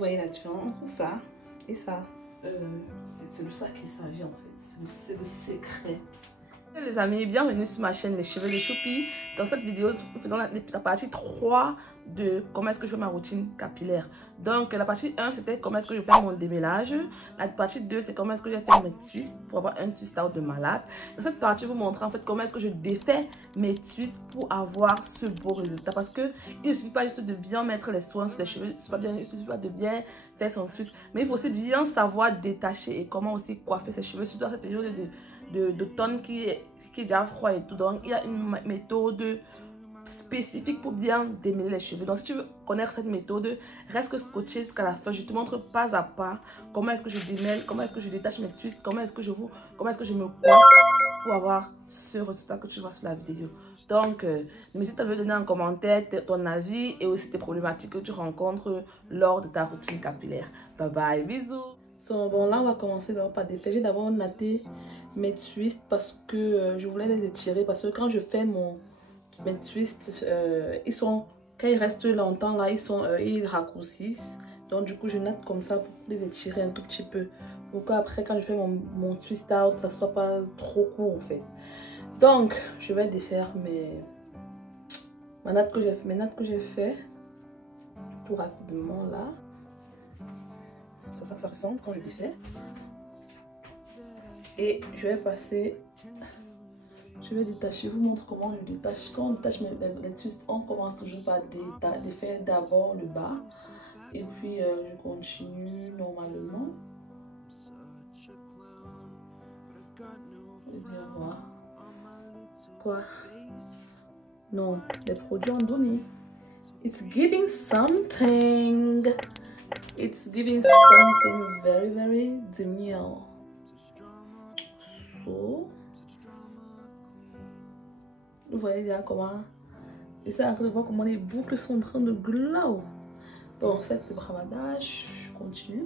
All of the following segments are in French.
voyez la différence entre ça et ça. C'est de ça qu'il s'agit en fait. C'est le secret. Les amis, bienvenue sur ma chaîne Les Cheveux de Choupi. Dans cette vidéo, nous faisons la partie 3 de comment est-ce que je fais ma routine capillaire. Donc la partie 1 c'était comment est-ce que je fais mon démêlage. La partie 2 c'est comment est-ce que je fais mes twists pour avoir un twist out de malade. Dans cette partie, je vous montrer en fait comment est-ce que je défais mes twists pour avoir ce beau résultat. Parce que il ne suffit pas juste de bien mettre les soins sur les cheveux, il ne suffit pas de bien faire son twist, mais il faut aussi bien savoir détacher et comment aussi coiffer ses cheveux, surtout dans cette période d'automne qui est déjà froid et tout. Donc il y a une méthode spécifique pour bien démêler les cheveux. Donc si tu veux connaître cette méthode, reste scotché jusqu'à la fin. Je te montre pas à pas comment est-ce que je démêle, comment est-ce que je détache mes twists, comment est-ce que je me coiffe pour avoir ce résultat que tu vois sur la vidéo. Donc n'hésite pas à me donner en commentaire ton avis et aussi tes problématiques que tu rencontres lors de ta routine capillaire. Bye bye, bisous. Bon, là on va commencer par défaire. J'ai d'abord natté mes twists parce que je voulais les étirer, parce que quand je fais mes twists, quand ils restent longtemps là, ils raccourcissent. Donc du coup je natte comme ça pour les étirer un tout petit peu, pour qu'après quand je fais mon twist out, ça soit pas trop court en fait. Donc je vais défaire mes nattes que j'ai fait tout rapidement là. C'est ça que ça ressemble quand je défais. Et je vais passer, je vais détacher, je vous montre comment je détache. Quand on détache les twists, on commence toujours par défaire d'abord le bas. Et puis je continue normalement. Et bien voir. Quoi? Non, les produits ont donné. It's giving something. It's giving something very, very demure. So, vous voyez déjà comment, j'essaie encore de voir comment les boucles sont en train de glow. Bon, c'est le bravadage, je continue.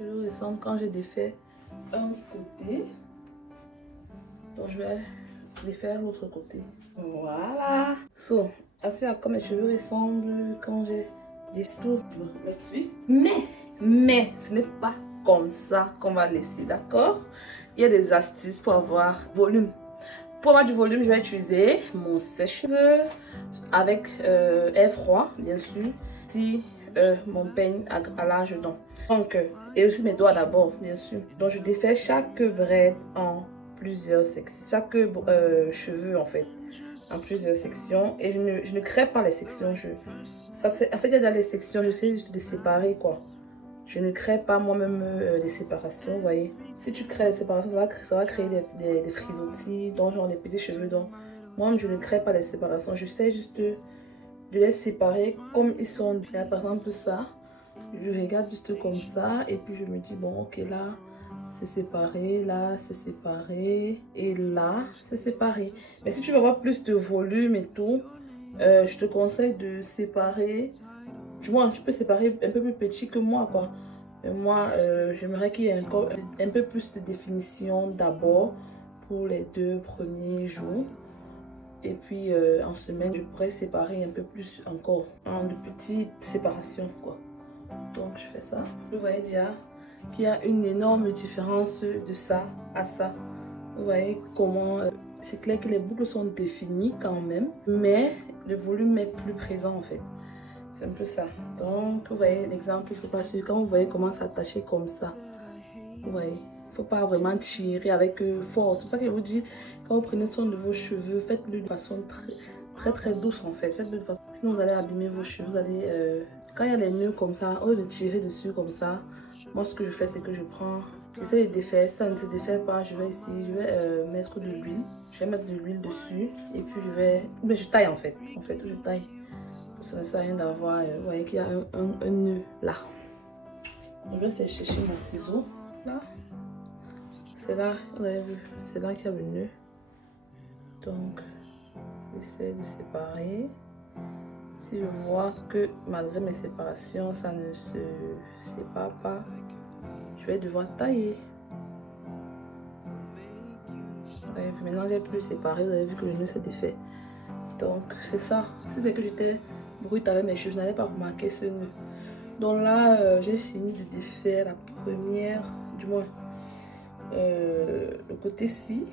Je vais descendre quand j'ai défait un côté. Donc je vais défaire l'autre côté. Voilà. So, assez à comme mes cheveux ressemblent quand j'ai défait tout le twist. Mais ce n'est pas comme ça qu'on va laisser, d'accord? Il y a des astuces pour avoir volume. Pour avoir du volume, je vais utiliser mon sèche-cheveux avec air froid, bien sûr. Si mon peigne à large dents. Donc, et aussi mes doigts d'abord, bien sûr. Donc, je défais chaque braid en plusieurs sections. Chaque cheveu, en fait, en plusieurs sections. Et je ne crée pas les sections. En fait, il y a dans les sections, j'essaie juste de les séparer, quoi. Je ne crée pas moi-même les séparations, vous voyez. Si tu crées les séparations, ça va créer des frisottis, donc genre les petits cheveux. Donc, moi, je ne crée pas les séparations. J'essaie juste de les séparer comme ils sont. Là, par exemple, ça, je regarde juste comme ça et puis je me dis, bon, ok, là, c'est séparé, là, c'est séparé et là, c'est séparé. Mais si tu veux avoir plus de volume et tout, je te conseille de séparer. Du moins, tu peux séparer un peu plus petit que moi, quoi. Mais moi, j'aimerais qu'il y ait encore un peu plus de définition d'abord pour les 2 premiers jours. Et puis en semaine, je pourrais séparer un peu plus encore en de petites séparations, quoi. Donc je fais ça. Vous voyez déjà qu'il y a une énorme différence de ça à ça. Vous voyez comment c'est clair que les boucles sont définies quand même, mais le volume est plus présent en fait. C'est un peu ça. Donc vous voyez l'exemple, il faut pas suivre. Quand vous voyez comment s'attacher comme ça, vous voyez. Il ne faut pas vraiment tirer avec force. C'est pour ça que je vous dis, quand vous prenez soin de vos cheveux, faites-le de façon très douce en fait. Faites-le de façon... Sinon vous allez abîmer vos cheveux. Vous allez, quand il y a les nœuds comme ça, au lieu de tirer dessus comme ça, moi ce que je fais c'est que je prends J'essaie de défaire. Si ça ne se défait pas, je vais essayer. Je vais mettre de l'huile. Je vais mettre de l'huile dessus. Et puis je vais... Mais je taille en fait. En fait, je taille. Ça ne sert à rien d'avoir... vous voyez qu'il y a un nœud là. Je vais chercher mon ciseau. Là. C'est là, vous avez vu. C'est là qu'il y a le nœud. Donc, j'essaie de séparer. Si je vois que malgré mes séparations, ça ne se sépare pas, je vais devoir tailler. Vous avez vu, maintenant j'ai plus séparé, vous avez vu que le nœud s'est défait. Donc c'est ça. Si c'est que j'étais brute avec mes cheveux, je n'allais pas remarquer ce nœud. Donc là, j'ai fini de défaire la première, du moins le côté-ci.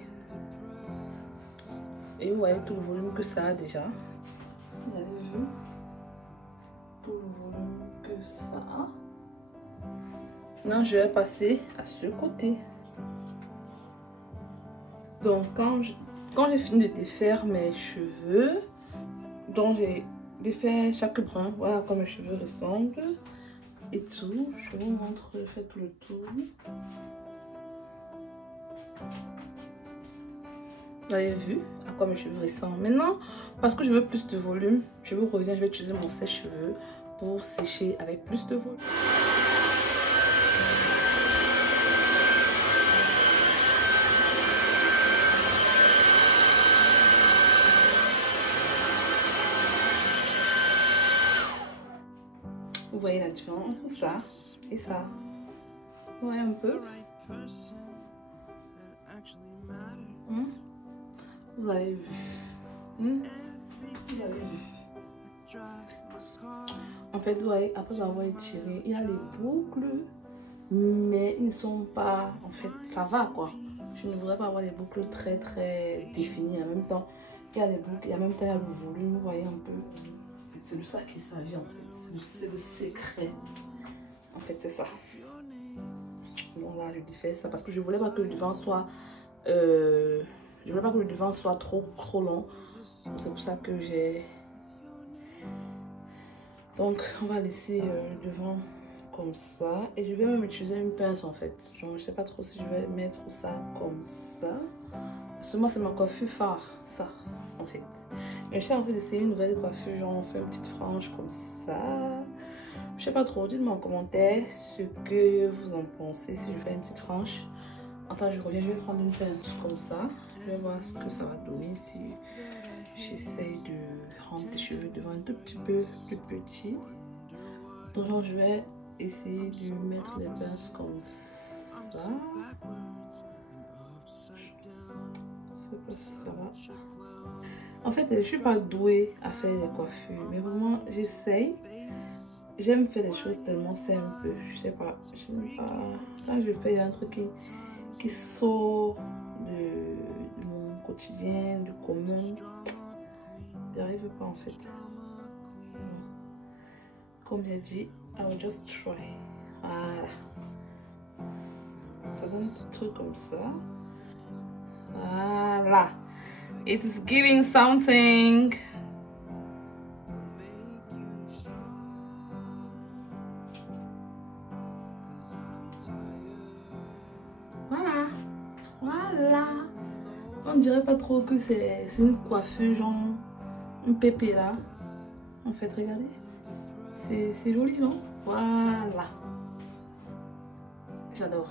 Et vous voyez tout le volume que ça a déjà. Vous avez vu tout le volume que ça a. Maintenant, je vais passer à ce côté. Donc, quand j'ai fini de défaire mes cheveux, donc j'ai défait chaque brin, voilà comme mes cheveux ressemblent et tout. Je vous montre, je fais tout le tour. Vous avez vu à quoi mes cheveux ressemblent. Maintenant, parce que je veux plus de volume, je vous reviens, je vais utiliser mon sèche-cheveux pour sécher avec plus de volume. Vous voyez la différence entre ça et ça. Vous voyez un peu. Vous avez vu. Vous avez vu. En fait, vous voyez, après avoir étiré, il y a les boucles, mais ils ne sont pas... En fait, ça va quoi. Je ne voudrais pas avoir des boucles très définies en même temps. Il y a les boucles, il y a même temps il y a le volume, vous voyez un peu. C'est de ça qu'il s'agit en fait. C'est le secret. En fait, c'est ça. Donc là, je défais ça parce que je voulais pas que le devant soit... je voulais pas que le devant soit trop long. C'est pour ça que j'ai... Donc, on va laisser le devant comme ça. Et je vais même utiliser une pince en fait. Genre, je sais pas trop si je vais mettre ça comme ça. Parce que moi, c'est ma coiffure phare, ça, en fait. Mais j'ai envie d'essayer une nouvelle coiffure. Genre, on fait une petite frange comme ça. Je sais pas trop. Dites-moi en commentaire ce que vous en pensez si je fais une petite frange. Attends, je reviens. Je vais prendre une pince comme ça. Je vais voir ce que ça va donner si j'essaye de rendre tes cheveux devant un tout petit peu plus petit. Donc, genre, je vais essayer de mettre les pinces comme ça. Je sais pas si ça va. En fait, je suis pas douée à faire les coiffures, mais vraiment, j'essaye. J'aime faire des choses tellement simples. Je sais pas. Quand je fais un truc qui sort de mon quotidien, du commun, j'arrive pas en fait. Comme j'ai dit, I will just try. Voilà. Ça donne un petit truc comme ça. Voilà. It's giving something. Voilà. Voilà. On dirait pas trop que c'est une coiffure genre une pépé là. En fait, regardez. C'est joli, non? Voilà. J'adore.